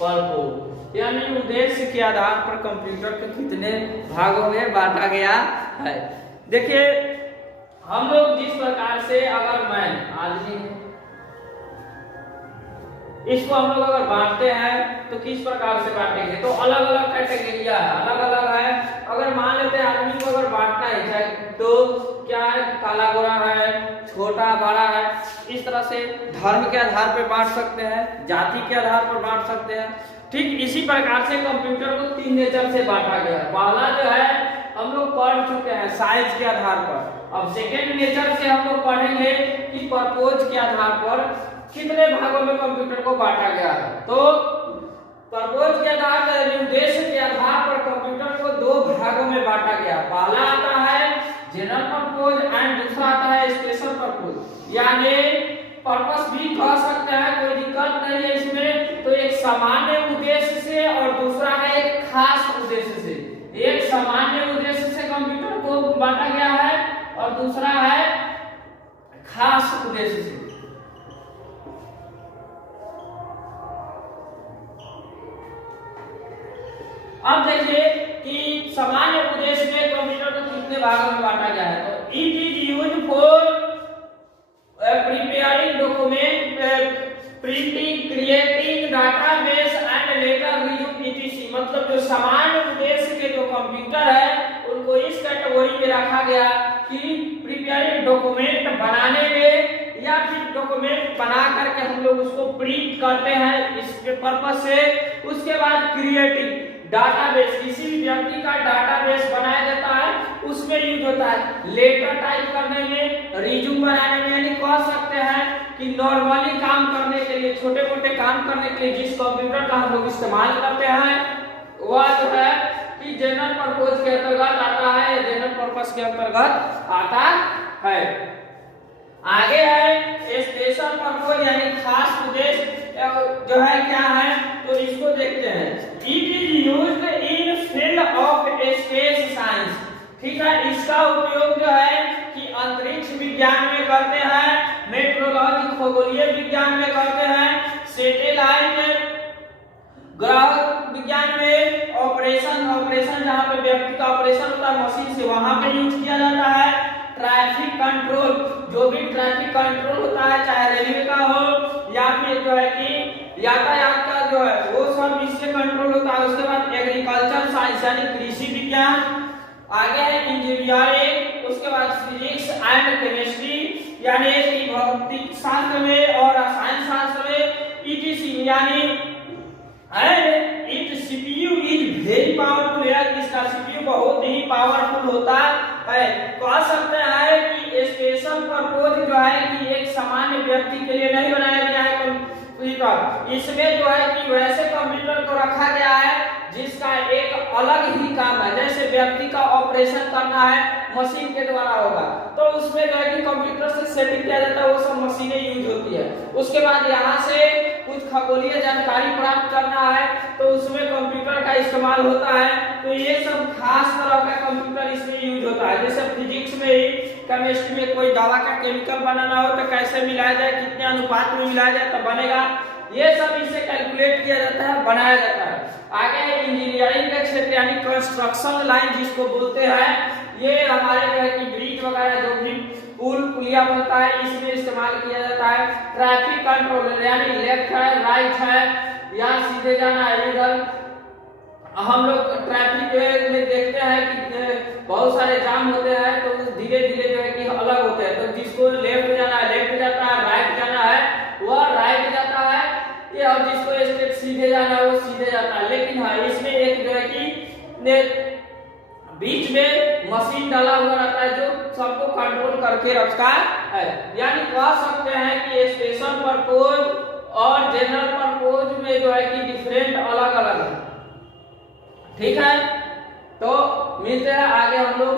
Purpose, यानी उद्देश्य के आधार पर कंप्यूटर को कितने भागों में बांटा गया है। देखिए हम लोग जिस प्रकार से, अगर मैं आदमी हूं, इसको हम लोग अगर बांटते हैं तो किस प्रकार से बांटेंगे, तो अलग अलग कैटेगरिया है, अलग अलग है। अगर मान लेते हैं आदमी को अगर बांटना है तो क्या है, काला गोरा है, छोटा बड़ा है, इस तरह से धर्म के आधार पर बांट सकते हैं, जाति के आधार पर बांट सकते हैं। ठीक इसी प्रकार से कंप्यूटर को 3 नेचर से बांटा गया है। पहला जो है हम लोग पढ़ चुके हैं साइज के आधार पर। अब सेकेंड नेचर से हम लोग पढ़ेंगे कि पर्पज के आधार पर कितने भागों में कंप्यूटर को बांटा गया है। तो पर्पज के आधार पर, उद्देश्य के आधार पर कंप्यूटर को 2 भागों में बांटा गया। पहला आता है जनरल पर्पज एंड दूसरा आता है स्पेशल पर्पज, यानी पर्पस भी कह सकते हैं, कोई दिक्कत नहीं है इसमें। तो एक सामान्य उद्देश्य से और दूसरा है एक खास उद्देश्य से। एक सामान्य उद्देश्य से कंप्यूटर को बांटा गया है और दूसरा है खास उद्देश्य से। अब देखिए कि सामान्य उद्देश्य में कंप्यूटर को कितने भागों में बांटा गया है। तो it is used for preparing document, printing, creating database and later reuse etc। मतलब जो सामान्य उद्देश्य के जो कंप्यूटर है उनको इस कैटेगरी में रखा गया कि प्रिपेयरिंग डॉक्यूमेंट बनाने में, या फिर डॉक्यूमेंट बना करके हम लोग उसको प्रिंट करते हैं इसके पर्पस से। उसके बाद क्रिएटिंग डाटाबेस, किसी भी व्यक्ति का डाटाबेस बनाया जाता है उसमें यूज होता है। लेटर टाइप करने में, रिज्यूम बनाने में, यानी कह सकते हैं कि नॉर्मली काम करने के लिए, छोटे मोटे काम करने के लिए जिस कंप्यूटर का हम लोग इस्तेमाल करते हैं वह जो है कि जनरल पर्पज के अंतर्गत आता है या जनरल पर्पस के अंतर्गत आता है। आगे है स्पेशल पर्पज, यानी खास उद्देश्य जो है क्या है, तो इसको देखते हैं। It is used in field of space science. ठीक है, इसका उपयोग जो है कि अंतरिक्ष विज्ञान में करते हैं, मेट्रोलॉजी खगोलीय विज्ञान में करते हैं, सैटेलाइट ग्रह विज्ञान में, ऑपरेशन जहाँ पे व्यक्ति का ऑपरेशन होता है मशीन से, वहां पे यूज किया जाता है। ट्रैफिक कंट्रोल, जो भी ट्रैफिक कंट्रोल होता है, चाहे रेलवे का हो या फिर जो है कि यातायात का जो है वो सब इससे कंट्रोल होता है। उसके बाद एग्रीकल्चर साइंस यानी कृषि विज्ञान, आगे है इंजीनियरिंग, उसके बाद फिजिक्स एंड केमिस्ट्री यानी कि भौतिक शास्त्र में और रसायन शास्त्र में, etc। यानी it CPU is very powerful, इसका सीपीयू बहुत ही पावरफुल होता है। कह सकते हैं कि स्पेशल पर्पज जो है कि एक सामान्य व्यक्ति के लिए नहीं बनाया गया है कंप्यूटर। इसमें जो है कि वैसे कंप्यूटर को रखा गया है जिसका एक अलग ही काम है। जैसे व्यक्ति का ऑपरेशन करना है मशीन के द्वारा होगा, तो उसमें जो है कि कंप्यूटर से सेटिंग किया जाता है, वो सब मशीनें यूज होती है। उसके बाद यहाँ से कुछ खगोलीय जानकारी प्राप्त करना है तो उसमें कंप्यूटर का इस्तेमाल होता है। तो ये सब खास तरह का कंप्यूटर इसमें यूज होता है। जैसे फिजिक्स में ही, केमिस्ट्री में कोई दवा का केमिकल बनाना हो तो कैसे मिलाया जाए, कितने अनुपात में मिलाया जाए तो बनेगा, ये सब इससे कैलकुलेट किया जाता है, बनाया जाता है। आगे इंजीनियरिंग का क्षेत्र यानी कंस्ट्रक्शन लाइन जिसको बोलते हैं, ये हमारे जो है कि ब्रिज वगैरह जो भी पुल पुलिया बनता है इसमें इस्तेमाल किया जाता है। ट्रैफिक कंट्रोल यानी लेफ्ट है, राइट है, या सीधे जाना है, इधर हम लोग ट्रैफिक में देखते हैं कि बहुत सारे जाम होते हैं तो धीरे धीरे जो है कि अलग होते हैं। तो जिसको लेफ्ट जाना है लेफ्ट जाता है, राइट जाना है वह राइट जाता है, ये और जिसको स्ट्रेट सीधे जाना है वो सीधे जाता है। लेकिन हाँ, इसमें एक जो है कि बीच में मशीन डाला हुआ रहता है जो सबको कंट्रोल करके रखता है। यानी कह सकते हैं कि स्पेशल पर्पज और जनरल पर्पज में जो है कि डिफरेंट अलग अलग है। ठीक है, तो मिलते हैं आगे हम लोग